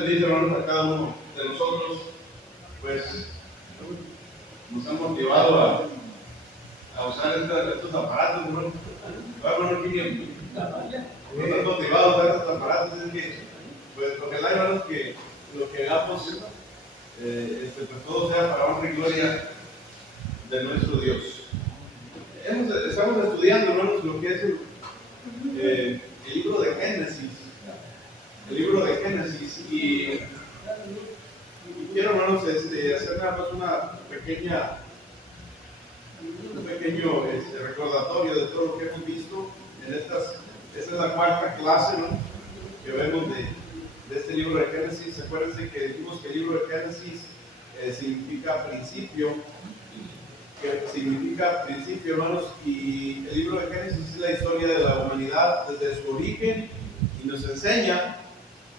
bendice, hermanos, a cada uno de nosotros, pues nos han motivado a usar estos aparatos, hermano. Bueno, Kiriam, nos han motivado a usar estos aparatos. Es que, pues, ojalá, hermanos, que lo que hagamos, pues todo sea para honra y gloria de nuestro Dios. Estamos estudiando, hermanos, lo que es el libro de Génesis. El libro de Génesis. Y quiero, hermanos, hacer nada más un pequeño recordatorio de todo lo que hemos visto en esta es la cuarta clase, ¿no?, que vemos de este libro de Génesis. Acuérdense que dijimos que el libro de Génesis significa principio, hermanos, y el libro de Génesis es la historia de la humanidad desde su origen y nos enseña.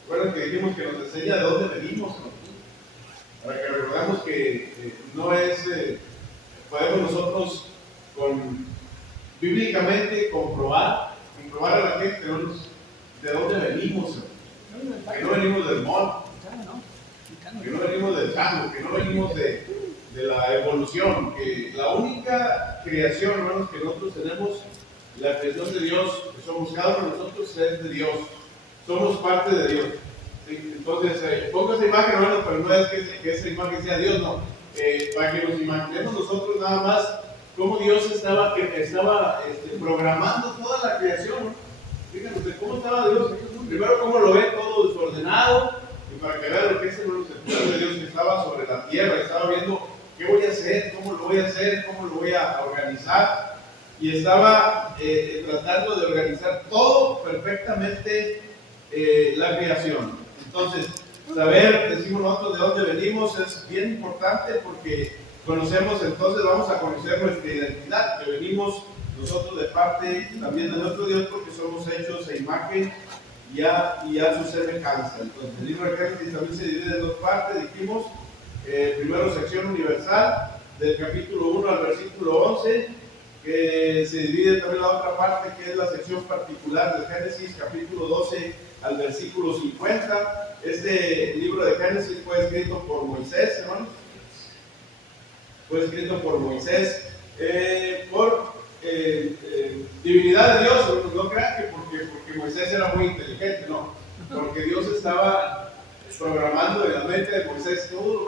Recuerden que dijimos que nos enseña de dónde venimos, ¿no?, para que recordemos que no es, podemos nosotros bíblicamente comprobar a la gente de dónde venimos, ¿no? Que no venimos del mono, que no venimos del chango, que no venimos de la evolución, que la única creación, hermanos, que nosotros tenemos, la creación de Dios, que somos cada uno de nosotros, es de Dios, somos parte de Dios. Entonces, pongo esa imagen, hermanos, pero no es que esa imagen sea Dios, no. Para que nos imaginemos nosotros nada más cómo Dios estaba programando toda la creación, ¿no? Fíjense cómo estaba Dios. Primero, cómo lo ve todo desordenado, y para que vean lo que es, hermanos, el poder de Dios que estaba sobre la tierra. Estaba viendo qué voy a hacer, cómo lo voy a hacer, cómo lo voy a organizar, y estaba tratando de organizar todo perfectamente, la creación. Entonces, decimos nosotros de dónde venimos, es bien importante, porque conocemos, entonces vamos a conocer nuestra identidad, que venimos nosotros de parte también de nuestro Dios, porque somos hechos a imagen y a su semejanza. Entonces, el libro de Génesis también se divide en dos partes, dijimos. Primero, sección universal, del capítulo 1 al versículo 11, que se divide también la otra parte, que es la sección particular del Génesis, capítulo 12 al versículo 50. Este libro de Génesis fue escrito por Moisés, hermanos. Fue escrito por Moisés, por divinidad de Dios. No crean que porque Moisés era muy inteligente, no. Porque Dios estaba programando en la mente de Moisés todo.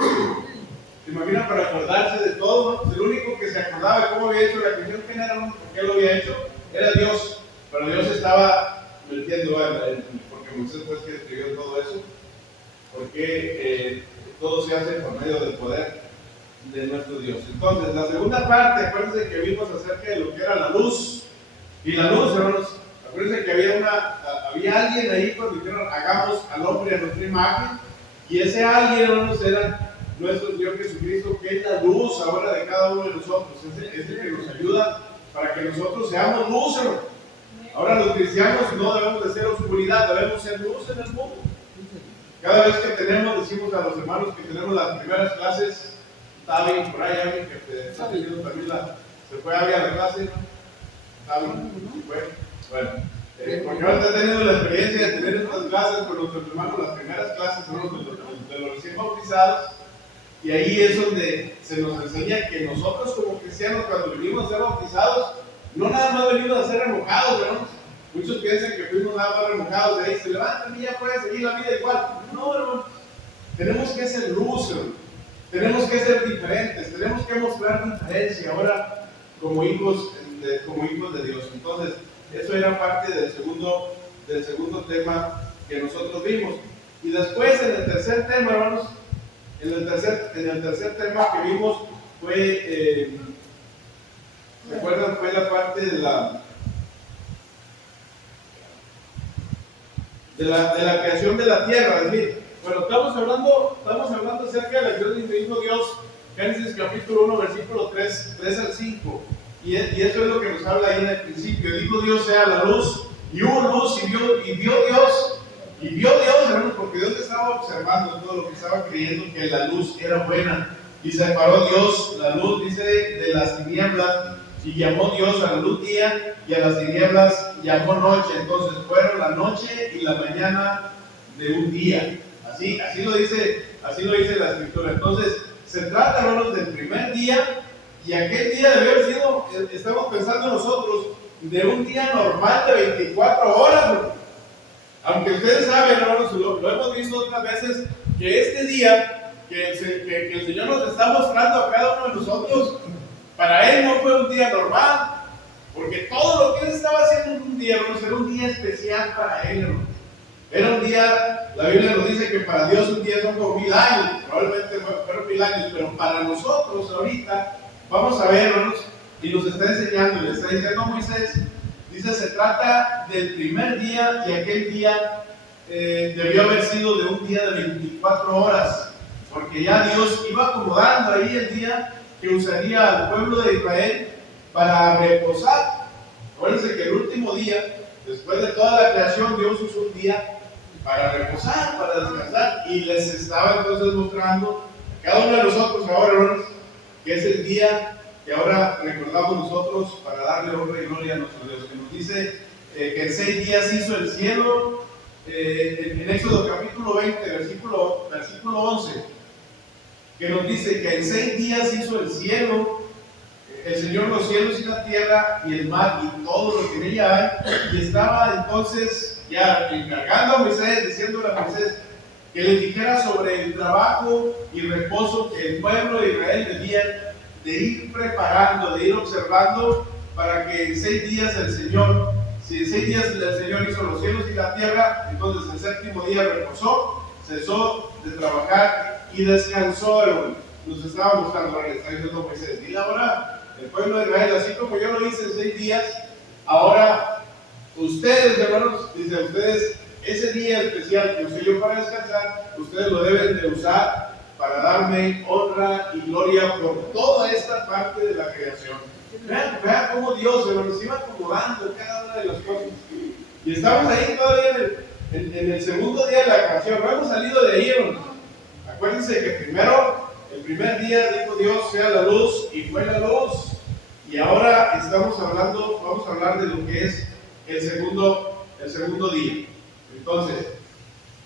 ¿Se imaginan? Para acordarse de todo, ¿no? El único que se acordaba de cómo había hecho la creación, ¿quién era? ¿Por qué lo había hecho? Era Dios. Pero Dios estaba metiendo, porque Moisés fue el que escribió todo eso, porque todo se hace por medio del poder de nuestro Dios. Entonces, la segunda parte, acuérdense que vimos acerca de lo que era la luz. Y la luz, hermanos, acuérdense que había alguien ahí cuando dijeron, hagamos al hombre a nuestra imagen, y ese alguien, hermanos, era nuestro Señor Jesucristo, que es la luz ahora de cada uno de nosotros. Es el que nos ayuda para que nosotros seamos luz, hermanos. Ahora los cristianos no debemos de ser oscuridad, debemos ser luz en el mundo. Cada vez que decimos a los hermanos que tenemos las primeras clases, está bien, por ahí alguien que está teniendo también se fue a la clase, ¿no? Está bien, ¿sí fue? Bueno, porque ahora está teniendo la experiencia de tener estas clases con nuestros hermanos, las primeras clases son de los recién bautizados, y ahí es donde se nos enseña que nosotros como cristianos, cuando venimos a ser bautizados, no nada más venimos a ser remojados, hermanos. Muchos piensan que fuimos nada más remojados, de ahí se levantan y ya pueden seguir la vida igual. No, hermano, tenemos que ser luz, hermano. Tenemos que ser diferentes, tenemos que mostrar diferencia ahora como hijos de Dios. Entonces, eso era parte del segundo tema que nosotros vimos. Y después, en el tercer tema, hermanos, en el tercer tema que vimos fue, ¿se acuerdan? Fue la parte de la creación de la tierra. Es decir, bueno, estamos hablando acerca de la creación que dijo Dios, Génesis capítulo 1, versículo 3 al 5. Y eso es lo que nos habla ahí en el principio. Dijo Dios, sea la luz, y hubo luz, y vio Dios, hermanos, porque Dios estaba observando todo lo que estaba creyendo, que la luz era buena. Y separó Dios la luz, dice, de las tinieblas, y llamó Dios a la luz día, y a las tinieblas llamó noche. Entonces fueron la noche y la mañana de un día. Así lo dice la Escritura. Entonces, se trata, hermanos, del primer día, y aquel día debe haber sido, estamos pensando nosotros, de un día normal de 24 horas, hermanos. Aunque ustedes saben, hermanos, lo hemos visto otras veces, que este día que el Señor nos está mostrando a cada uno de nosotros, para Él no fue un día normal, porque todo lo que Él estaba haciendo en un día, hermanos, era un día especial para Él, hermanos. Era un día, la Biblia nos dice que para Dios un día son como 1000 años, probablemente fueron 1000 años, pero para nosotros ahorita, vamos a ver, hermanos, y nos está enseñando, le está diciendo Moisés, dice, se trata del primer día, y aquel día debió haber sido de un día de 24 horas, porque ya Dios iba acomodando ahí el día que usaría al pueblo de Israel para reposar. Acuérdense que el último día, después de toda la creación, Dios usó un día para reposar, para descansar, y les estaba entonces mostrando a cada uno de nosotros ahora, hermanos, que es el día que ahora recordamos nosotros para darle honra y gloria a nuestro Dios, que nos dice que en 6 días hizo el cielo, en Éxodo capítulo 20, versículo 11, que nos dice que en 6 días hizo el cielo, el Señor, los cielos y la tierra y el mar y todo lo que en ella hay, y estaba entonces ya encargando a Moisés, diciéndole a Moisés que les dijera sobre el trabajo y reposo que el pueblo de Israel debía de ir preparando, de ir observando, para que en 6 días el Señor, si en 6 días el Señor hizo los cielos y la tierra, entonces el séptimo día reposó, cesó de trabajar y descansó. Nos estaba mostrando, le está diciendo Moisés, dile ahora el pueblo de Israel, así como yo lo hice en 6 días, ahora ustedes, hermanos, dice, ustedes, ese día especial que usé yo para descansar, ustedes lo deben de usar para darme honra y gloria por toda esta parte de la creación. Vean cómo Dios, hermanos, iba acomodando cada una de las cosas. Y estamos ahí todavía en el segundo día de la creación, no hemos salido de ahí, hermanos. Acuérdense que primero, el primer día dijo Dios, sea la luz, y fue la luz. Y ahora vamos a hablar de lo que es el segundo día. Entonces,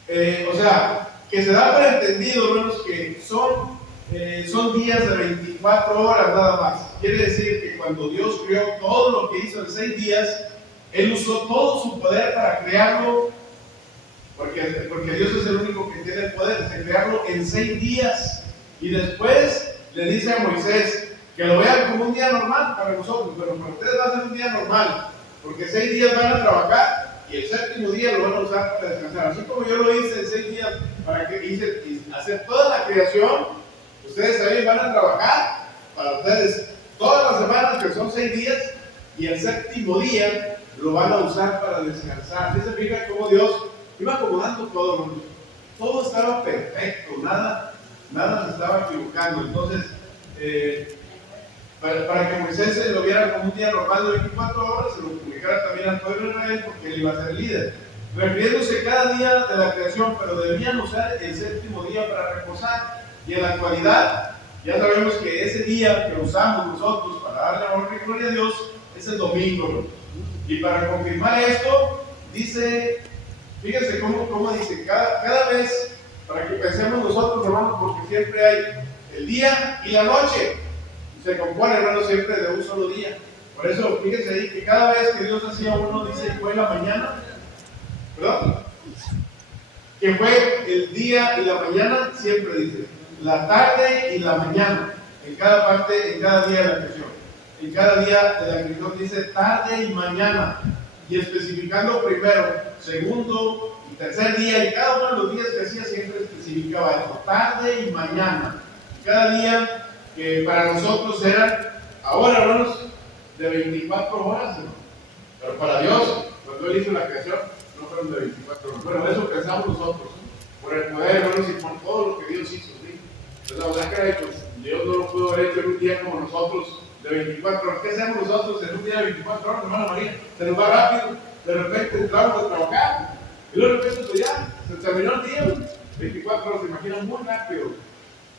que se da por entendido, hermanos, que son días de 24 horas nada más. Quiere decir que cuando Dios creó todo lo que hizo en 6 días, Él usó todo su poder para crearlo, porque Dios es el único que tiene el poder de crearlo en 6 días. Y después le dice a Moisés que lo vean como un día normal para nosotros, pero para ustedes va a ser un día normal, porque 6 días van a trabajar y el séptimo día lo van a usar para descansar. Así como yo lo hice en 6 días para que hacer toda la creación, ustedes también van a trabajar para ustedes todas las semanas, que son 6 días, y el séptimo día lo van a usar para descansar. ¿Sí se fija cómo Dios iba acomodando todo, hermanos? Todo estaba perfecto, nada se estaba equivocando. Entonces, para que Moisés se lo viera como un día normal de 24 horas, se lo comunicara también al pueblo de Israel, porque él iba a ser líder, refiriéndose cada día de la creación, pero debían usar el séptimo día para reposar. Y en la actualidad, ya sabemos que ese día que usamos nosotros para darle honra y gloria a Dios es el domingo, ¿no? Y para confirmar esto, dice, fíjense cómo dice, cada vez, para que pensemos nosotros, hermanos, porque siempre hay el día y la noche, se compone, hermanos, siempre de un solo día. Por eso, fíjense ahí que cada vez que Dios hacía uno, dice, fue la mañana, ¿verdad? Que fue el día y la mañana, siempre dice, la tarde y la mañana, en cada día de la creación. En cada día de la creación dice tarde y mañana, y especificando primero, segundo y tercer día, y cada uno de los días que hacía siempre especificaba esto, tarde y mañana. Y cada día que para nosotros eran, ahora, hermanos, de 24 horas, ¿no? Pero para Dios, cuando Él hizo la creación, no fueron de 24 horas. Bueno, eso pensamos nosotros, ¿no? Por el poder, hermanos, y por todo lo que Dios hizo, ¿sí? Entonces, la verdad que pues, Dios no lo pudo haber hecho en un día como nosotros, de 24 horas. ¿Qué hacemos nosotros en un día de 24 horas, hermana María? Se nos va rápido, de repente entramos a trabajar, y luego de repente pues ya, se terminó el día, 24 horas, se imaginan muy rápido.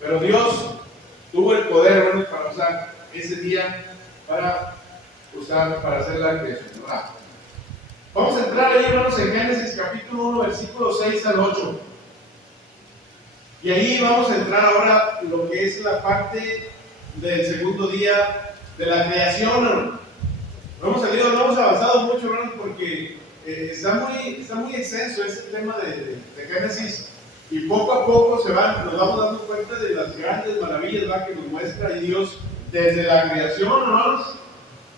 Pero Dios tuvo el poder, hermanos, para usar ese día para hacer la creación, ¿verdad? Vamos a entrar ahí, hermanos, en Génesis capítulo 1, versículos 6 al 8. Y ahí vamos a entrar ahora en lo que es la parte del segundo día de la creación, hermano. No hemos avanzado mucho, hermano, porque está muy extenso ese tema de Génesis. Y poco a poco nos vamos dando cuenta de las grandes maravillas, ¿verdad?, que nos muestra Dios desde la creación, hermanos.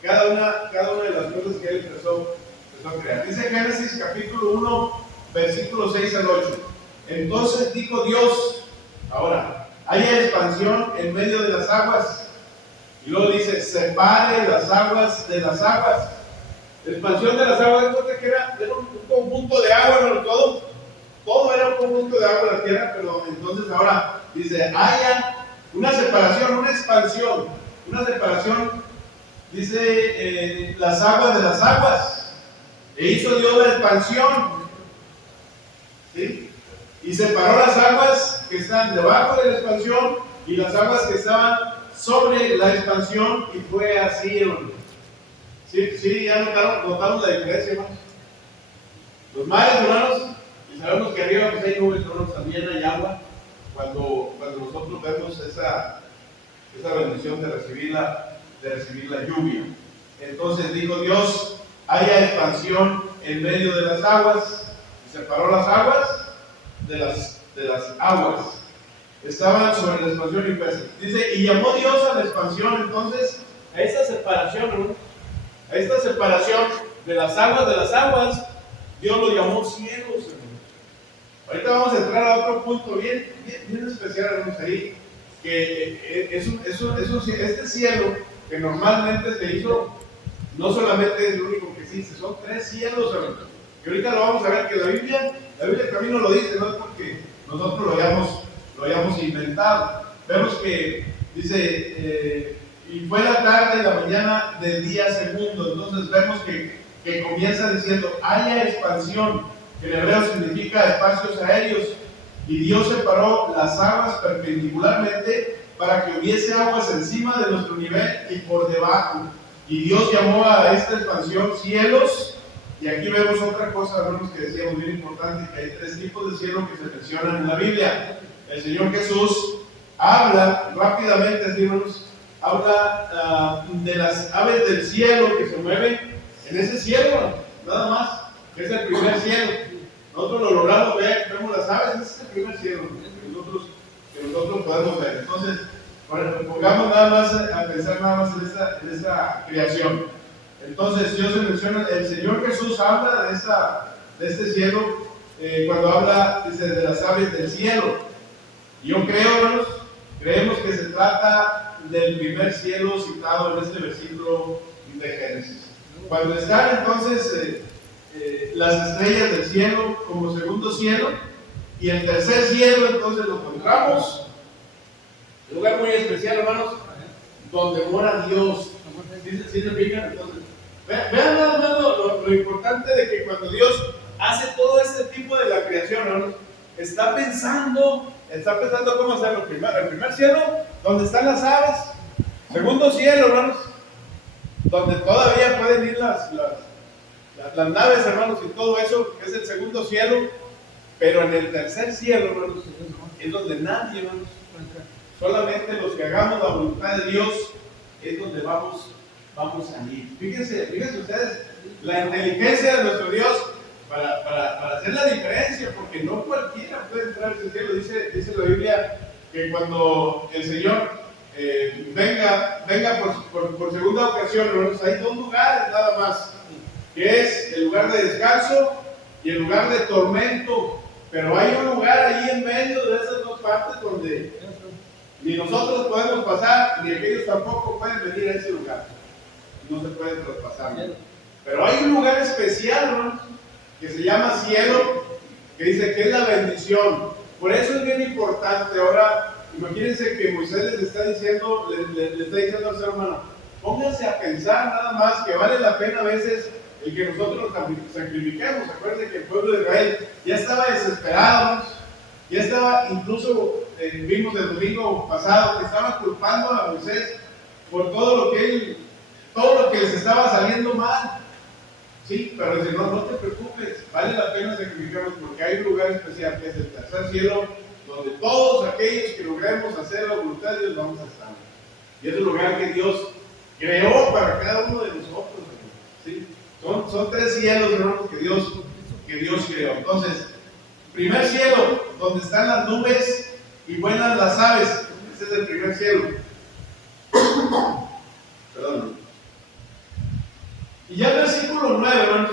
Cada una de las cosas que Él empezó a crear. Dice Génesis capítulo 1, versículos 6 al 8. Entonces dijo Dios, ahora, haya expansión en medio de las aguas. Y luego dice, separe las aguas de las aguas. La expansión de las aguas, que era un conjunto de agua, ¿no? Todo era un conjunto de agua en la tierra, pero entonces ahora dice, haya una separación, una expansión, una separación, dice, las aguas de las aguas. E hizo Dios la expansión, ¿sí? Y separó las aguas que están debajo de la expansión y las aguas que estaban sobre la expansión, y fue así, hermano. Sí, ya notamos la diferencia, hermanos. Los mares, hermanos, y sabemos que arriba pues hay nubes, hermanos, también hay agua. Cuando nosotros vemos esa bendición de recibir la lluvia. Entonces dijo Dios, haya expansión en medio de las aguas, y separó las aguas de las aguas. Estaban sobre la expansión y peces. Dice, y llamó Dios a la expansión, entonces, a esta separación, ¿no? A esta separación de las aguas, Dios lo llamó cielos, hermano. Ahorita vamos a entrar a otro punto bien especial, hermanos, ahí, que este cielo que normalmente se hizo, no solamente es el único que existe, son 3 cielos, hermanos. Y ahorita lo vamos a ver, que la Biblia también nos lo dice, no es porque nosotros lo hayamos inventado. Vemos que dice, y fue la tarde y la mañana del día segundo. Entonces vemos que comienza diciendo, haya expansión, que en hebreo significa espacios aéreos. Y Dios separó las aguas perpendicularmente para que hubiese aguas encima de nuestro nivel y por debajo. Y Dios llamó a esta expansión cielos. Y aquí vemos otra cosa, hermanos, que decíamos bien importante, que hay 3 tipos de cielo que se mencionan en la Biblia. El Señor Jesús habla rápidamente, hermanos, habla de las aves del cielo que se mueven en ese cielo, nada más, que es el primer cielo. Nosotros lo logramos ver, vemos las aves, ese es el primer cielo que nosotros podemos ver. Entonces, pongamos nada más a pensar nada más en esta creación. Entonces, Dios se menciona, el Señor Jesús habla de este cielo cuando habla de las aves del cielo. Y yo creo, hermanos, creemos que se trata del primer cielo citado en este versículo de Génesis. Cuando están entonces las estrellas del cielo como segundo cielo, y el tercer cielo entonces lo encontramos, un lugar muy especial, hermanos, donde mora Dios. ¿Sí se fijan? Entonces, vean nada más lo importante de que cuando Dios hace todo este tipo de la creación, hermanos, está pensando cómo hacerlo. El primer cielo, donde están las aves. Segundo cielo, hermanos, donde todavía pueden ir las naves, hermanos, y todo eso, que es el segundo cielo. Pero en el tercer cielo, hermanos, es donde nadie, hermanos, solamente los que hagamos la voluntad de Dios es donde vamos a ir. Fíjense ustedes la inteligencia de nuestro Dios para hacer la diferencia, porque no cualquiera puede entrar a ese cielo. Dice la Biblia que cuando el Señor venga por segunda ocasión, hermanos, hay 2 lugares nada más, que es el lugar de descanso y el lugar de tormento. Pero hay un lugar ahí en medio de esas 2 partes donde ni nosotros podemos pasar, ni aquellos tampoco pueden venir a ese lugar. No se pueden traspasar. Pero hay un lugar especial, ¿no?, que se llama cielo, que dice que es la bendición. Por eso es bien importante. Ahora, imagínense que Moisés les está diciendo, le está diciendo al ser humano, pónganse a pensar nada más que vale la pena a veces el que nosotros nos sacrifiquemos. Acuérdense que el pueblo de Israel ya estaba desesperado, ya estaba, incluso vimos el domingo pasado que estaba culpando a Moisés por todo lo que les estaba saliendo mal. Sí, pero dice, no te preocupes, vale la pena sacrificarnos, porque hay un lugar especial que es el tercer cielo, donde todos aquellos que logremos hacer la voluntad de Dios vamos a estar. Y es el lugar que Dios creó para cada uno de nosotros, hermanos, ¿sí? Son 3 cielos, hermanos, que Dios creó. Entonces, primer cielo, donde están las nubes y vuelan las aves. Ese es el primer cielo. Perdón. Y ya el versículo 9, hermanos.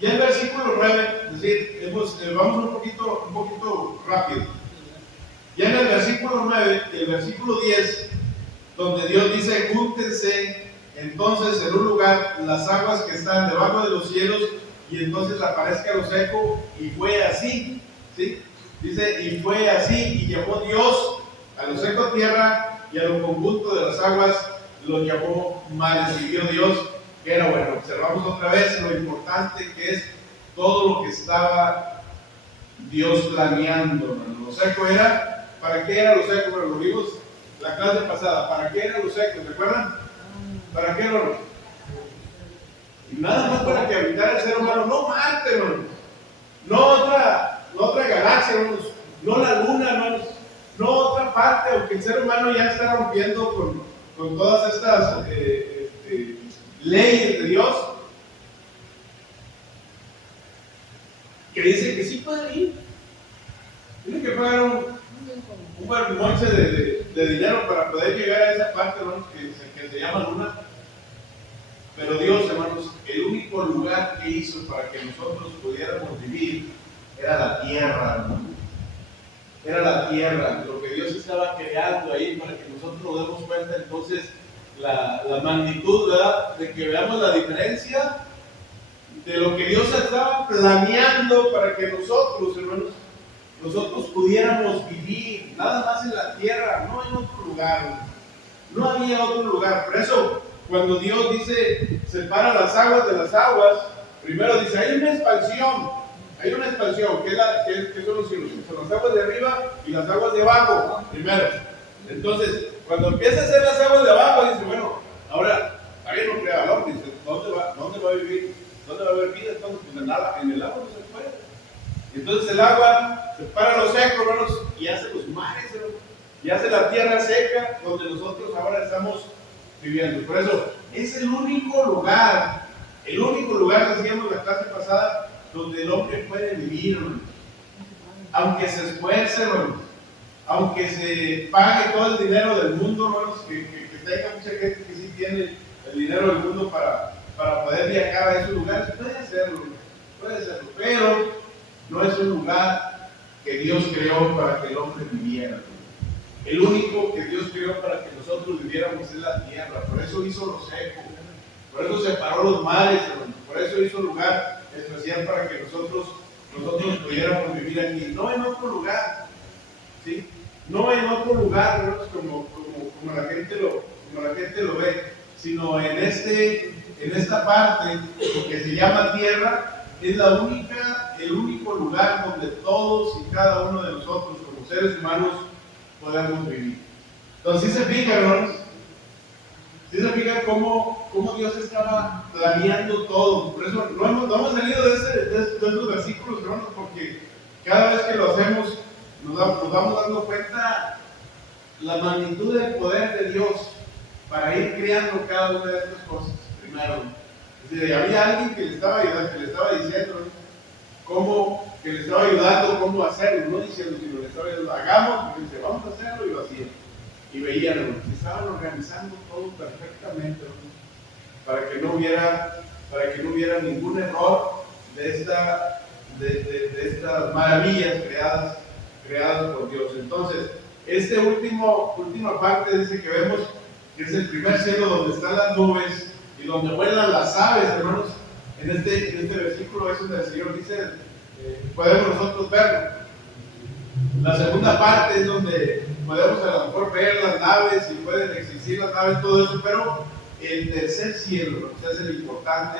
Ya el versículo 9, es decir, vamos un poquito rápido. Ya en el versículo 9 y el versículo 10, donde Dios dice, júntense entonces en un lugar las aguas que están debajo de los cielos, y entonces aparezca lo seco, y fue así, ¿sí? Dice, y fue así, y llamó Dios a lo seco tierra, y a lo conjunto de las aguas lo llamó mares, y vio Dios que era bueno. Observamos otra vez lo importante que es todo lo que estaba Dios planeando, hermano. Lo seco era, ¿para qué era lo seco? Bueno, lo vimos la clase pasada. ¿Para qué era lo seco? ¿Recuerdan? ¿Para qué no? Y nada más para que habitara el ser humano, no Marte, hermanos, no otra galaxia, hermanos, no la luna, hermanos, no otra parte, aunque el ser humano ya está rompiendo con todas estas leyes de Dios, que dice que sí puede ir. Tiene que pagar un barbimonche de dinero para poder llegar a esa parte, hermanos, que se llama luna. Pero Dios, hermanos, el único lugar que hizo para que nosotros pudiéramos vivir era la tierra, hermanos. Era la tierra, lo que Dios estaba creando ahí para que nosotros nos demos cuenta entonces la magnitud, ¿verdad? De que veamos la diferencia de lo que Dios estaba planeando para que nosotros, hermanos, nosotros pudiéramos vivir nada más en la tierra, no en otro lugar. No había otro lugar. Por eso, cuando Dios dice separa las aguas de las aguas, primero dice hay una expansión, que son los cielos, son las aguas de arriba y las aguas de abajo, primero. Entonces, cuando empieza a hacer las aguas de abajo, dice, bueno, ahora no crea al hombre, dice, ¿dónde va a vivir? ¿Dónde va a haber vida? Entonces, pues en el agua no se puede. Y entonces el agua separa los secos, hermanos, y hace los mares, hermanos, y hace la tierra seca donde nosotros ahora estamos viviendo. Por eso, es el único lugar, decíamos la clase pasada, donde el hombre puede vivir, hermanos. Aunque se esfuerce, hermanos, aunque se pague todo el dinero del mundo, hermanos, que tenga mucha gente que sí tiene el dinero del mundo para poder viajar a esos lugares, puede hacerlo, pero no es un lugar que Dios creó para que el hombre viviera. El único que Dios creó para que nosotros viviéramos es la tierra. Por eso hizo lo seco, por eso separó los mares, hermanos, por eso hizo un lugar especial para que nosotros pudiéramos vivir aquí, no en otro lugar, ¿sí? No en otro lugar, hermanos, como la gente lo ve, sino en esta parte que se llama tierra, es el único lugar donde todos y cada uno de nosotros como seres humanos podemos vivir. Entonces, ¿sí se fijan, hermanos? ¿Sí se fijan cómo Dios estaba planeando todo? Por eso no hemos salido de esos versículos, hermanos, porque cada vez que lo hacemos nos vamos dando cuenta la magnitud del poder de Dios para ir creando cada una de estas cosas. Primero, es decir, había alguien que le estaba ayudando, que le estaba diciendo que le estaba ayudando cómo hacerlo, no diciendo, sino le estaba diciendo, hagamos, y dice, vamos a hacerlo, y lo hacían. Y veían, que estaban organizando todo perfectamente, ¿no? para que no hubiera ningún error de estas maravillas creadas por Dios. Entonces, última parte dice que vemos que es el primer cielo donde están las nubes y donde vuelan las aves, hermanos. En este versículo es donde el Señor dice, podemos nosotros verlo. La segunda parte es donde podemos a lo mejor ver las naves y pueden existir las naves, todo eso, pero el tercer cielo es el importante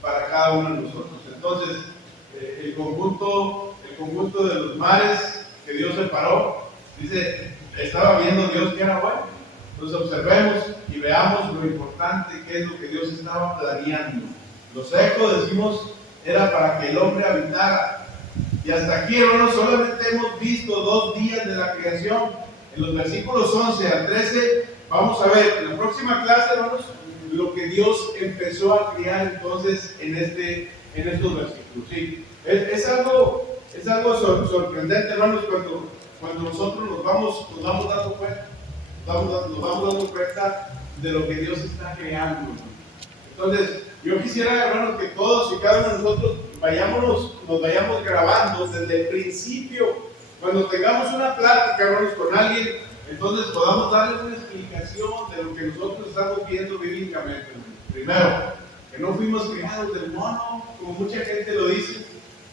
para cada uno de nosotros. Entonces, el conjunto de los mares que Dios separó, dice, estaba viendo Dios que era bueno. Entonces observemos y veamos lo importante que es lo que Dios estaba planeando. Lo seco, decimos, era para que el hombre habitara. Y hasta aquí, hermanos, solamente hemos visto 2 días de la creación. En los versículos 11 al 13, vamos a ver en la próxima clase, hermanos, lo que Dios empezó a crear entonces en estos versículos. Sí, es algo sorprendente, hermanos, cuando nosotros nos vamos dando cuenta, nos vamos dando cuenta de lo que Dios está creando. Entonces, yo quisiera, hermanos, que todos y cada uno de nosotros nos vayamos grabando desde el principio. Cuando tengamos una plática, hermanos, con alguien, entonces podamos darle una explicación de lo que nosotros estamos viendo bíblicamente. Primero, que no fuimos creados del mono, como mucha gente lo dice.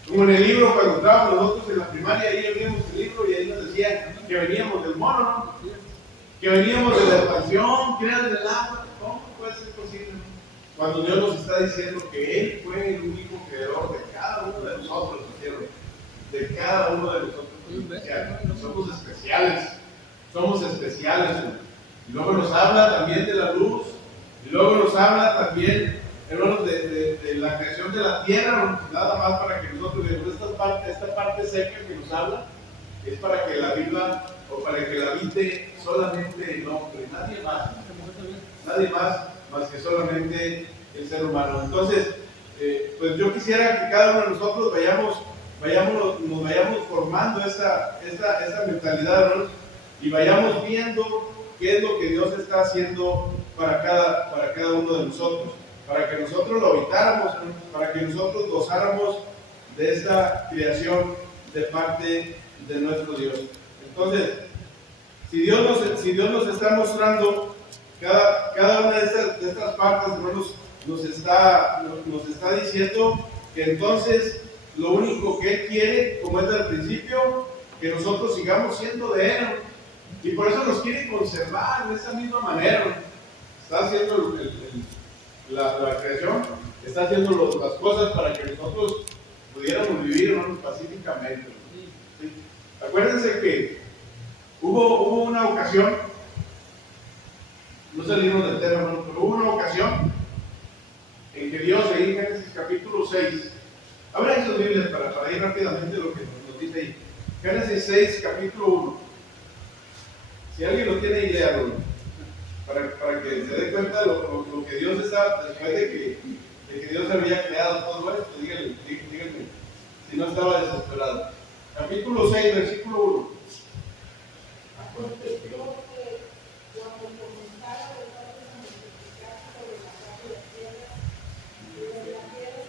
Como en el libro, cuando estábamos nosotros en la primaria, ahí abrimos el libro y ahí nos decían que veníamos del mono, ¿no? Que veníamos de la expansión, que eran del agua. ¿Cómo puede ser posible? Cuando Dios nos está diciendo que Él fue el único creador de cada uno de nosotros, de cada uno de nosotros. Somos especiales. Y luego nos habla también de la luz, y luego nos habla también, hermanos, de la creación de la tierra, nada más para que nosotros veamos esta parte seca que nos habla, es para que la viva o para que la habite solamente el hombre, nadie más que solamente el ser humano. Entonces, pues yo quisiera que cada uno de nosotros nos vayamos formando esta mentalidad, hermanos, y vayamos viendo qué es lo que Dios está haciendo para cada uno de nosotros, para que nosotros lo habitáramos, para que nosotros gozáramos de esta creación de parte de nuestro Dios. Entonces, si Dios nos está mostrando cada una de estas partes, hermanos, nos está diciendo que entonces lo único que Él quiere, como es del principio, que nosotros sigamos siendo de Él. Y por eso nos quiere conservar de esa misma manera. Está haciendo la creación, está haciendo las cosas para que nosotros pudiéramos vivir, hermanos, pacíficamente. ¿Sí? Acuérdense que hubo una ocasión, no salimos del tema, hermanos, pero hubo una ocasión en que Dios, ahí en Génesis capítulo 6, abran sus Biblias para ir rápidamente lo que nos dice ahí. Génesis 6, capítulo 1. Si alguien lo tiene, léalo, para que se dé cuenta de lo que Dios está, después de que Dios había creado todo esto, díganme si no estaba desesperado. Capítulo 6, versículo 1. Aconteció que cuando comenzara el hombre a multiplicarse sobre la faz de la tierra, y de la tierra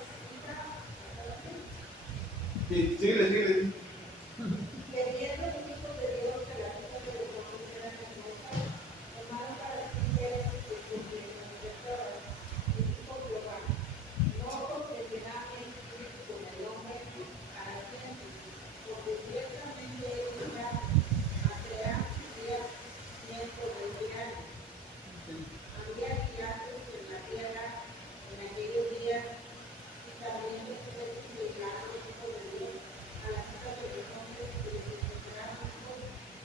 Sí, síguele. que viendo los hijos de Dios que las hijas de los hombres eran hermosas, tomaron para sí mujeres que cumplieron de todas, y dijo Jehová: no contenderá mi espíritu con el hombre para siempre, porque ciertamente él irá a crear días 120 años. Había gigantes en la tierra en aquellos días, y también después llegaron los hijos de Dios a las hijas de los hombres que les encontraron hijos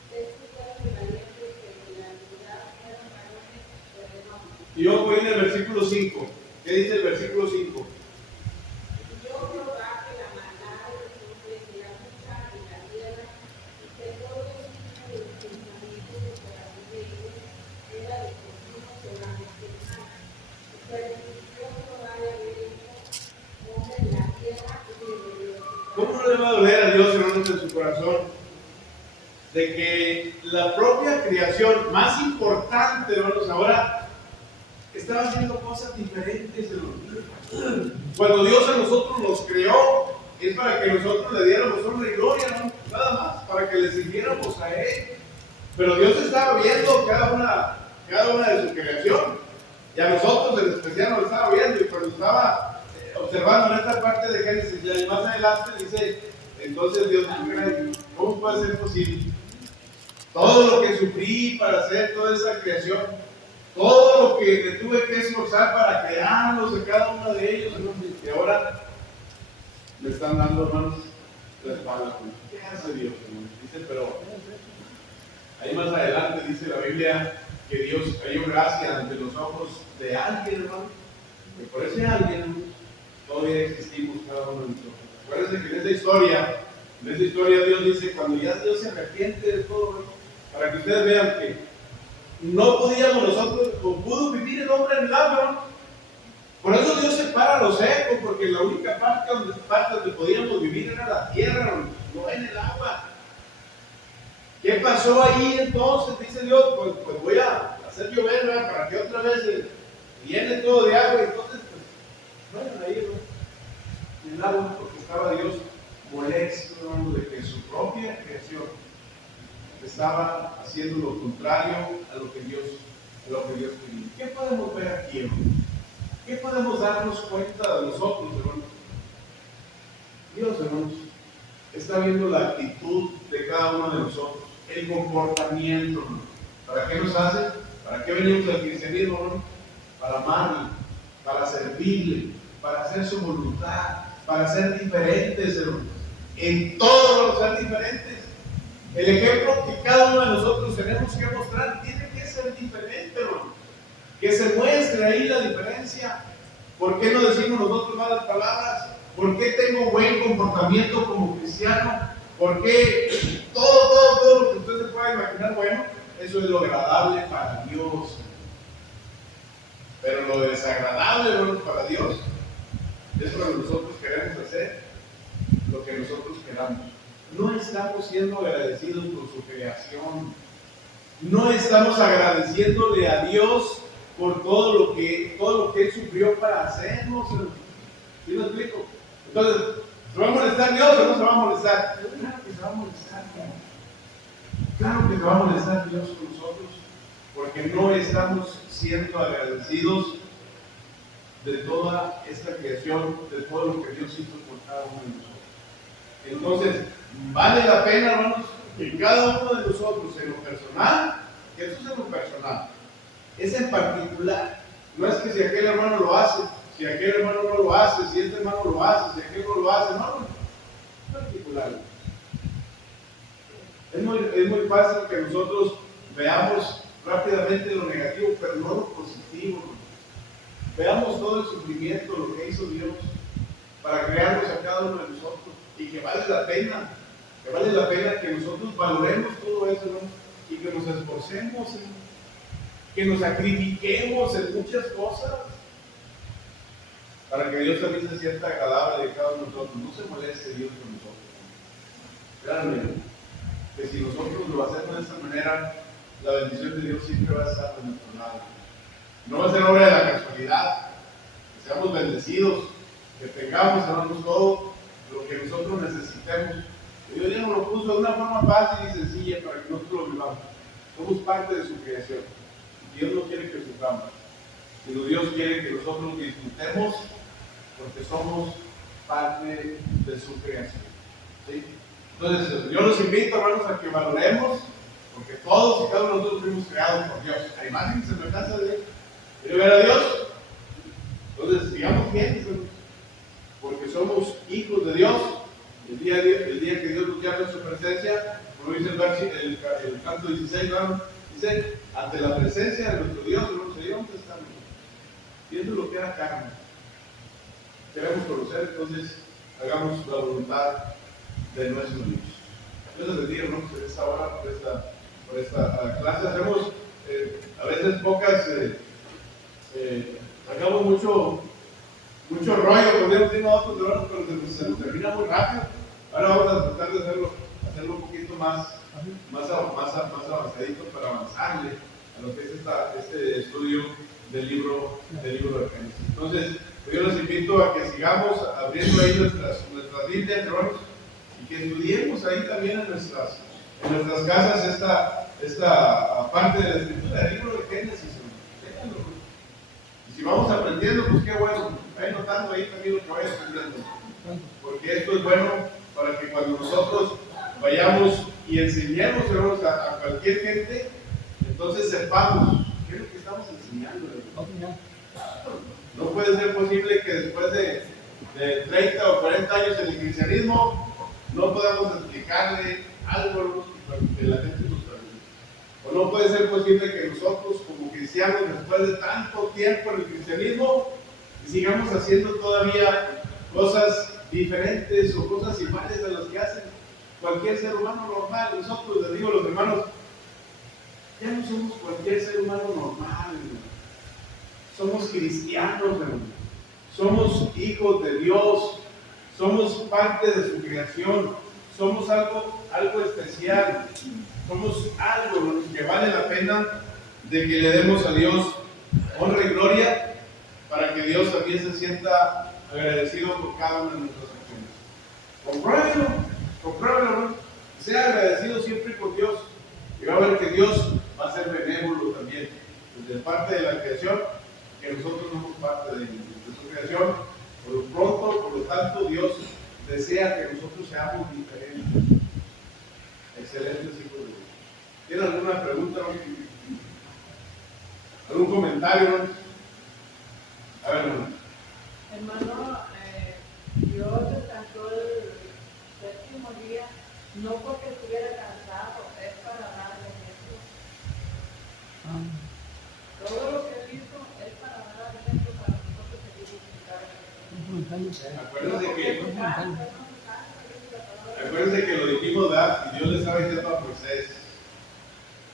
de estos fueron valientes que en la antigüedad eran varones de renombre. Y yo voy en el versículo 5. ¿Qué dice el versículo 5? Y yo Jehová que la maldad de los hombres era mucha en la tierra, y que todo el signo de los pensamientos del corazón de ellos era de continuo solamente el mal. Y permitió Jehová de haber hecho hombre en la tierra y de Dios. ¿Cómo no le va a doler a Dios, hermanos, en su corazón? De que la propia creación más importante, hermanos, ahora estaba haciendo cosas diferentes, hermanos. Cuando Dios a nosotros nos creó, es para que nosotros le diéramos honra y gloria, ¿no? Nada más, para que le sirviéramos a Él. Pero Dios estaba viendo cada una de su creación. Y a nosotros en especial nos estaba viendo. Y cuando estaba observando en esta parte de Génesis, y más adelante dice, entonces Dios dijo: ¿cómo puede ser posible? Todo lo que sufrí para hacer toda esa creación, todo lo que me tuve que esforzar para crearlos a cada uno de ellos, hermanos, y ahora me están dando, hermanos, la espalda. ¿Qué hace Dios, hermanos? Dice, pero ahí más adelante dice la Biblia que Dios halló gracia ante los ojos de alguien, hermano, que por ese alguien todavía existimos cada uno de nosotros. Acuérdense que en esa historia En esa historia Dios dice, cuando ya Dios se arrepiente de todo, para que ustedes vean que no podíamos nosotros, o pudo vivir el hombre en el agua, ¿no? Por eso Dios separa lo seco, porque la única parte donde podíamos vivir era la tierra, no en el agua. ¿Qué pasó ahí entonces? Dice Dios, pues voy a hacer llover, ¿verdad? Para que otra vez se llene todo de agua. Entonces, pues, bueno, ahí en el agua, porque estaba Dios molesto, ¿no? De que su propia creación estaba haciendo lo contrario a lo que Dios quería. ¿Qué podemos ver aquí, hermano? ¿Qué podemos darnos cuenta de nosotros, hermanos? Dios, hermanos, está viendo la actitud de cada uno de nosotros, el comportamiento, hermanos. ¿Para qué nos hace? ¿Para qué venimos al cristianismo, hermanos? Para amarle, para servirle, para hacer su voluntad, para ser diferentes, hermanos. En todo ser diferentes. El ejemplo que cada uno de nosotros tenemos que mostrar tiene que ser diferente, hermano. Que se muestre ahí la diferencia. ¿Por qué no decimos nosotros malas palabras? ¿Por qué tengo buen comportamiento como cristiano? ¿Por qué todo lo que usted se pueda imaginar bueno? Eso es lo agradable para Dios. Pero lo desagradable, hermanos, para Dios es cuando nosotros queremos hacer lo que nosotros queramos. No estamos siendo agradecidos por su creación. No estamos agradeciéndole a Dios por todo lo que Él sufrió para hacernos. ¿Sí me explico? Entonces, ¿se va a molestar Dios o no se va a molestar? Claro que se va a molestar. Claro que se va a molestar Dios con nosotros, porque no estamos siendo agradecidos de toda esta creación, de todo lo que Dios hizo por cada uno de nosotros. Entonces, vale la pena, hermanos, que cada uno de nosotros en lo personal, que eso es en lo personal, es en particular. No es que si aquel hermano lo hace, si aquel hermano no lo hace, si este hermano lo hace, si aquel no lo hace, no, en particular. Es muy fácil que nosotros veamos rápidamente lo negativo, pero no lo positivo. Veamos todo el sufrimiento, lo que hizo Dios para crearnos a cada uno de nosotros, y que vale la pena que nosotros valoremos todo eso, ¿no? Y que nos esforcemos, que nos sacrifiquemos en muchas cosas para que Dios también se sienta agradable de cada uno de nosotros. No se moleste Dios con nosotros. Créanme que si nosotros lo hacemos de esta manera, la bendición de Dios siempre va a estar de nuestro lado. No va a ser obra de la casualidad, que seamos bendecidos, que tengamos, hermanos, todo lo que nosotros necesitemos. Dios ya nos lo puso de una forma fácil y sencilla para que nosotros lo vivamos. Somos parte de su creación. Dios no quiere que suframos, sino Dios quiere que nosotros disfrutemos porque somos parte de su creación. ¿Sí? Entonces, yo los invito, hermanos, a que valoremos, porque todos y cada uno de nosotros fuimos creados por Dios, a imagen y semejanza de Dios. ¿Quiere ver a Dios? Entonces, sigamos bien, porque somos hijos de Dios. El día que Dios nos llame a su presencia, como dice el canto 16, ¿no? Dice, ante la presencia de nuestro Dios, hermanos, ¿y dónde estamos? Viendo lo que era carne. Queremos conocer, entonces, hagamos la voluntad de nuestro Dios. Dios les bendiga, hermanos, en esta hora, por esta clase. Hacemos a veces pocas, sacamos mucho rollo, podríamos decir nosotros, hermanos, pero se nos termina muy rápido. Ahora vamos a tratar de hacerlo un poquito más avanzadito para avanzarle a lo que es este estudio del libro de Génesis. Entonces, yo los invito a que sigamos abriendo ahí nuestras Biblias, hermanos, y que estudiemos ahí también en nuestras casas esta parte de la escritura del libro de Génesis. Y si vamos aprendiendo, pues qué bueno, vayan notando ahí también lo que vayan aprendiendo, porque esto es bueno para que cuando nosotros vayamos y enseñemos, hermanos, a cualquier gente, entonces sepamos qué es lo que estamos enseñando. No puede ser posible que después de 30 o 40 años en el cristianismo no podamos explicarle algo que la gente nos permite. O no puede ser posible que nosotros como cristianos, después de tanto tiempo en el cristianismo, sigamos haciendo todavía cosas diferentes o cosas iguales a las que hacen cualquier ser humano normal. Nosotros, les digo a los hermanos, ya no somos cualquier ser humano normal, hermano. Somos cristianos, hermano. Somos hijos de Dios. Somos parte de su creación. Somos algo especial. Somos algo que vale la pena de que le demos a Dios honra y gloria para que Dios también se sienta agradecido por cada una de nuestras acciones. Compruébelo, ¿no? Sea agradecido siempre por Dios y va a ver que Dios va a ser benévolo también desde parte de la creación, que nosotros somos parte de su creación. Por lo pronto, por lo tanto, Dios desea que nosotros seamos diferentes, excelentes hijos de Dios. ¿Tiene alguna pregunta? ¿Algún comentario? A ver, hermano. Hermano, Dios descansó el séptimo día, no porque estuviera cansado, es para darle ejemplo. Todo lo que hizo es para dar ejemplo para nosotros seguir edificando. Acuérdense que lo dijimos, ¿verdad? Y Dios le estaba diciendo a Moisés.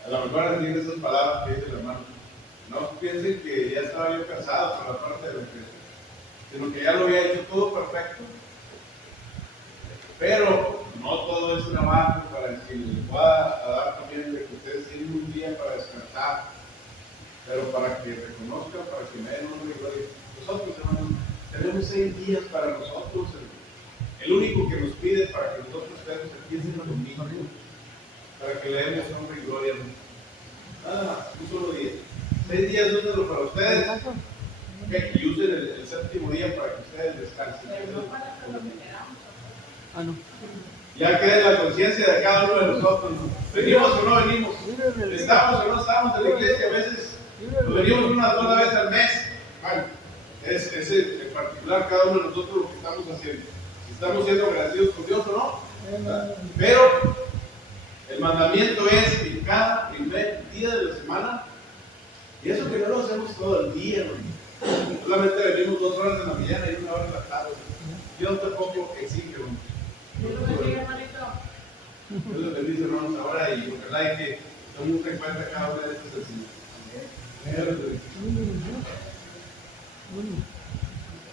A lo mejor entiende esas palabras que dice el hermano. No piensen que ya estaba yo cansado por la parte de la creación, sino que ya lo había hecho todo perfecto. Pero no todo es trabajo para que les pueda dar también de que ustedes tienen un día para descansar, pero para que reconozcan, para que me den honra y gloria. Nosotros, hermanos, tenemos 6 días para nosotros. El único que nos pide para que nosotros estemos aquí es el domingo, para que le demos honra y gloria. Nada más, un solo día. 6 días úsenlo para ustedes, y usen el séptimo día para que ustedes descansen. Ya queda en la conciencia de cada uno de nosotros. ¿Venimos o no venimos? ¿Estamos o no estamos en la iglesia? A veces venimos una sola vez al mes. Bueno, es en particular cada uno de nosotros lo que estamos haciendo. Si estamos siendo agradecidos con Dios o no. ¿Verdad? Pero el mandamiento es que cada primer día de la semana, y eso que no lo hacemos todo el día, ¿no? Solamente venimos 2 horas en la mañana y 1 hora en la tarde. Dios tampoco exige, ¿no? Dios lo bendiga, hermanito. Dios les bendice, hermanos, ahora y ojalá y que tomemos en cuenta cada una de estas sencillas. Dios les bendiga.